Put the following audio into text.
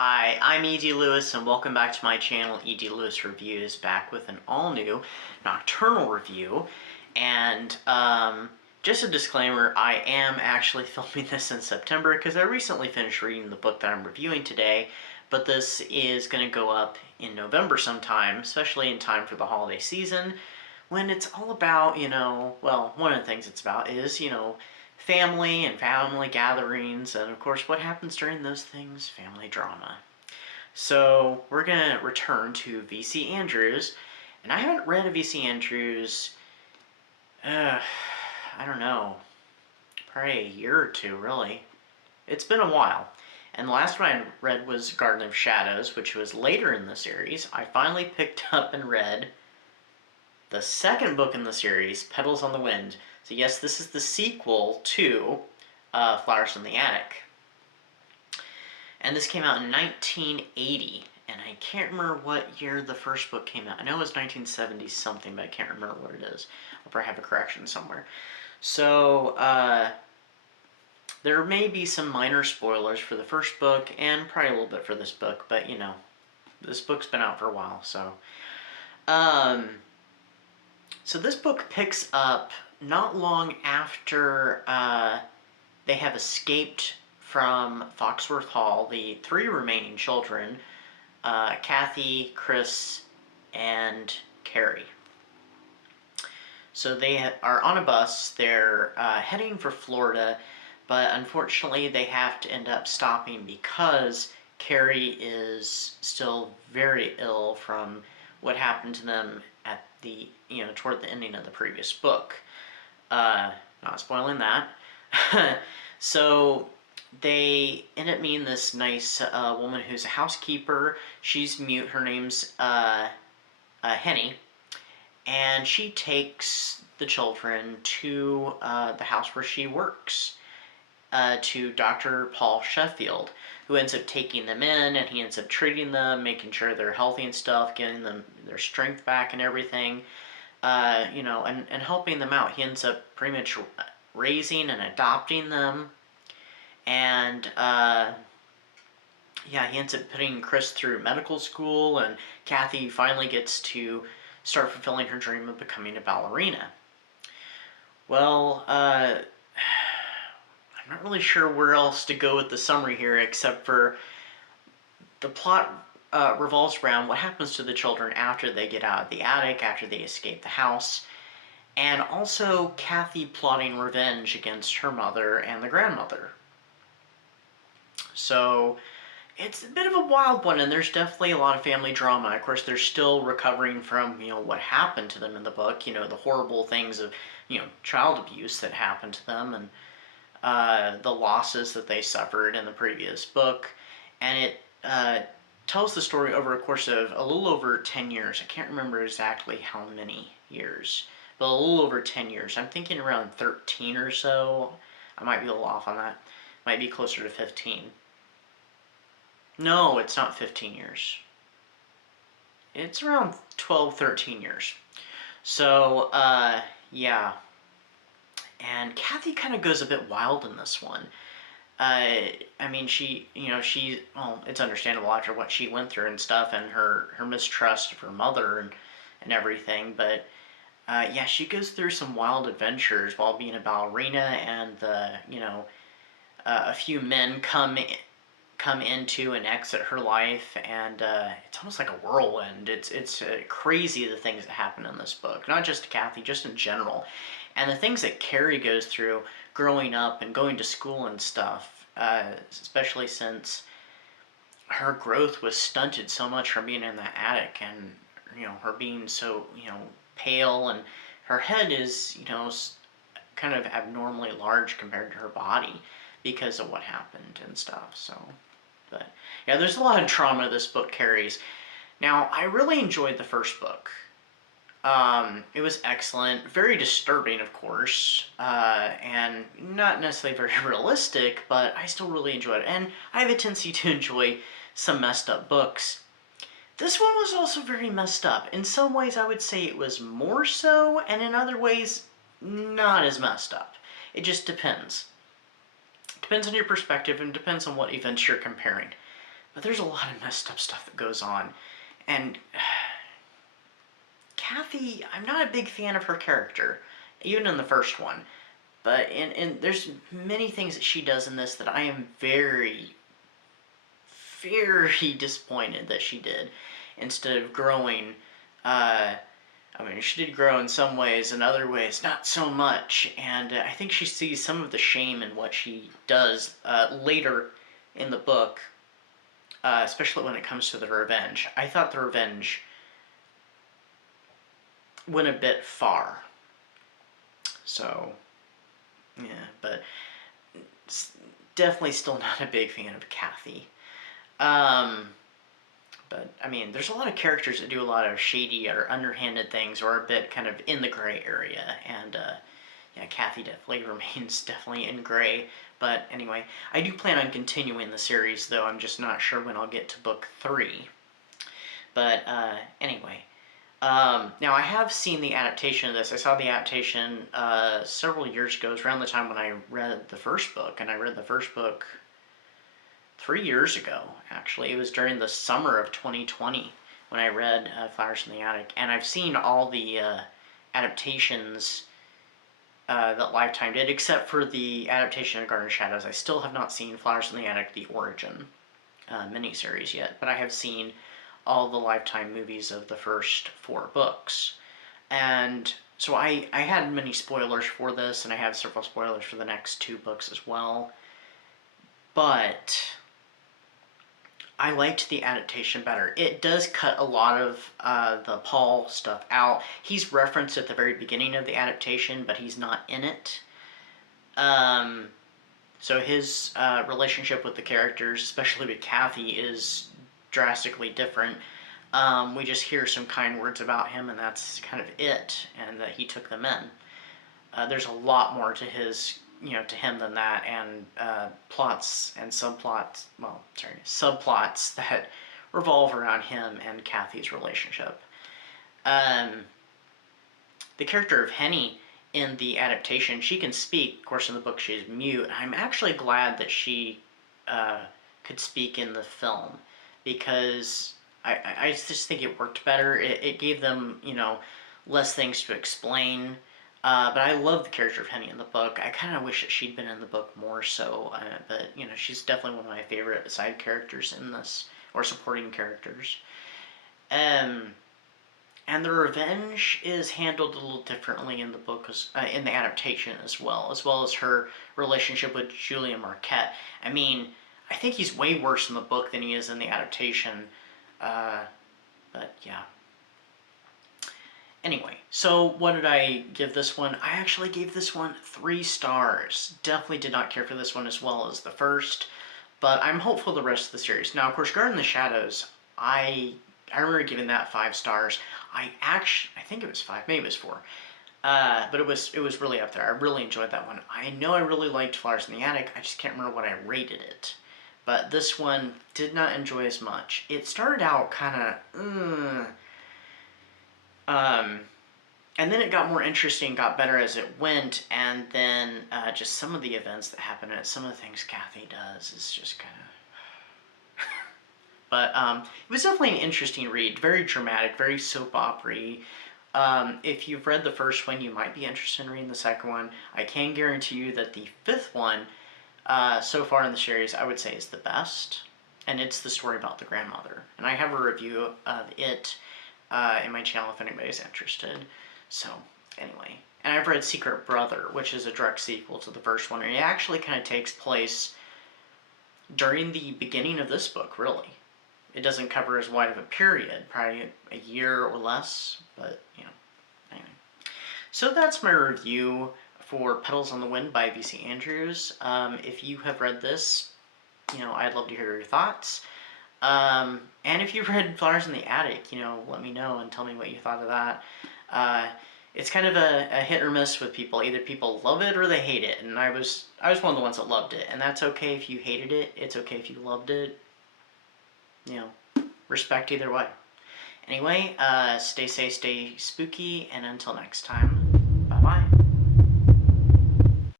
Hi, I'm E.D. Lewis and welcome back to my channel, E.D. Lewis Reviews, back with an all-new nocturnal review. And just a disclaimer, I am actually filming this in September because I recently finished reading the book that I'm reviewing today, but this is going to go up in November sometime, especially in time for the holiday season, when it's all about, well, one of the things it's about is, family and family gatherings, and of course what happens during those things, family drama. So we're gonna return to V.C. Andrews, and I haven't read a V.C. Andrews, I don't know, probably a year or two, really. It's been a while. And the last one I read was Garden of Shadows, which was later in the series. I finally picked up and read the second book in the series, Petals on the Wind. So yes, this is the sequel to Flowers in the Attic. And this came out in 1980, and I can't remember what year the first book came out. I know it was 1970 something, but I can't remember what it is. I'll probably have a correction somewhere. So, there may be some minor spoilers for the first book, and probably a little bit for this book, but this book's been out for a while, so. So this book picks up not long after they have escaped from Foxworth Hall, the three remaining children, Kathy, Chris, and Carrie. So they are on a bus, they're heading for Florida, but unfortunately they have to end up stopping because Carrie is still very ill from what happened to them at the, toward the ending of the previous book. Not spoiling that. So they end up meeting this nice woman who's a housekeeper. She's mute. Her name's Henny. And she takes the children to the house where she works, to Dr. Paul Sheffield, who ends up taking them in, and he ends up treating them, making sure they're healthy and stuff, getting them their strength back and everything, and helping them out. He ends up pretty much raising and adopting them, and he ends up putting Chris through medical school, and Kathy finally gets to start fulfilling her dream of becoming a ballerina. Well, I'm not really sure where else to go with the summary here, except for the plot revolves around what happens to the children after they get out of the attic, after they escape the house, and also Kathy plotting revenge against her mother and the grandmother. So it's a bit of a wild one, and there's definitely a lot of family drama. Of course, they're still recovering from, what happened to them in the book, the horrible things of, child abuse that happened to them, and the losses that they suffered in the previous book. And it tells the story over a course of a little over 10 years. I can't remember exactly how many years, but a little over 10 years. I'm thinking around 13 or so. I might be a little off on that. Might be closer to 15. No, it's not 15 years. It's around 12, 13 years. So, yeah. And Kathy kind of goes a bit wild in this one. I mean, well, it's understandable after what she went through and stuff, and her mistrust of her mother and everything, but yeah, she goes through some wild adventures while being a ballerina, and a few men come into and exit her life, and it's almost like a whirlwind. It's crazy the things that happen in this book, not just to Kathy, just in general. And the things that Carrie goes through growing up and going to school and stuff, especially since her growth was stunted so much from being in the attic, and her being so pale, and her head is kind of abnormally large compared to her body because of what happened and stuff. So, but yeah, there's a lot of trauma this book carries. Now, I really enjoyed the first book. It was excellent, very disturbing, of course, and not necessarily very realistic, but I still really enjoyed it. And I have a tendency to enjoy some messed up books. This one was also very messed up. In some ways, I would say it was more so, and in other ways, not as messed up. It just depends. Depends on your perspective, and depends on what events you're comparing. but there's a lot of messed up stuff that goes on. And Kathy, I'm not a big fan of her character, even in the first one. But there's many things that she does in this that I am very, very disappointed that she did. Instead of growing, I mean, she did grow in some ways, in other ways, not so much. And I think she sees some of the shame in what she does later in the book, especially when it comes to the revenge. I thought the revenge went a bit far. So, yeah, but definitely still not a big fan of Kathy. But, I mean, there's a lot of characters that do a lot of shady or underhanded things or are a bit kind of in the gray area. And, yeah, Kathy definitely remains definitely in gray. But, anyway, I do plan on continuing the series, though I'm just not sure when I'll get to book 3. But, anyway. Now, I have seen the adaptation of this. I saw the adaptation several years ago. It was around the time when I read the first book. And I read the first book 3 years ago, actually. It was during the summer of 2020 when I read Flowers in the Attic. And I've seen all the adaptations that Lifetime did, except for the adaptation of Garden of Shadows. I still have not seen Flowers in the Attic, the Origin miniseries yet, but I have seen all the Lifetime movies of the first 4 books. And so I had many spoilers for this, and I have several spoilers for the next 2 books as well. But I liked the adaptation better. It does cut a lot of the Paul stuff out. He's referenced at the very beginning of the adaptation, but he's not in it. So his relationship with the characters, especially with Kathy, is drastically different. We just hear some kind words about him, and that's kind of it, and that he took them in. There's a lot more to his, to him than that, and plots and subplots, subplots that revolve around him and Kathy's relationship. The character of Henny in the adaptation, she can speak. Of course, in the book she's mute. I'm actually glad that she could speak in the film, because I just think it worked better. It gave them, less things to explain. But I love the character of Henny in the book. I kind of wish that she'd been in the book more so. But, she's definitely one of my favorite side characters in this, or supporting characters. And the revenge is handled a little differently in the book, in the adaptation as well as her relationship with Julia Marquette. I mean, I think he's way worse in the book than he is in the adaptation. But yeah. Anyway, so what did I give this one? I actually gave this one 3 stars. Definitely did not care for this one as well as the first, but I'm hopeful the rest of the series. Now, of course, Garden of the Shadows, I remember giving that 5 stars. I think it was 5, maybe it was 4. But it was really up there. I really enjoyed that one. I know I really liked Flowers in the Attic. I just can't remember what I rated it. But this one did not enjoy as much. It started out kind of, and then it got more interesting, got better as it went, and then just some of the events that happen in it, some of the things Kathy does is just kind of... But it was definitely an interesting read, very dramatic, very soap opera-y. If you've read the first one, you might be interested in reading the second one. I can guarantee you that the 5th one, so far in the series, I would say is the best, and it's the story about the grandmother. And I have a review of it in my channel if anybody's interested. So, anyway. And I've read Secret Brother, which is a direct sequel to the first one, and it actually kind of takes place during the beginning of this book, really. It doesn't cover as wide of a period, probably a year or less, but, anyway. So that's my review for Petals on the Wind by V.C. Andrews. If you have read this, I'd love to hear your thoughts. And if you've read Flowers in the Attic, let me know and tell me what you thought of that. It's kind of a hit or miss with people. Either people love it or they hate it, and I was one of the ones that loved it, and that's okay if you hated it. It's okay if you loved it. Respect either way. Anyway, stay safe, stay spooky, and until next time.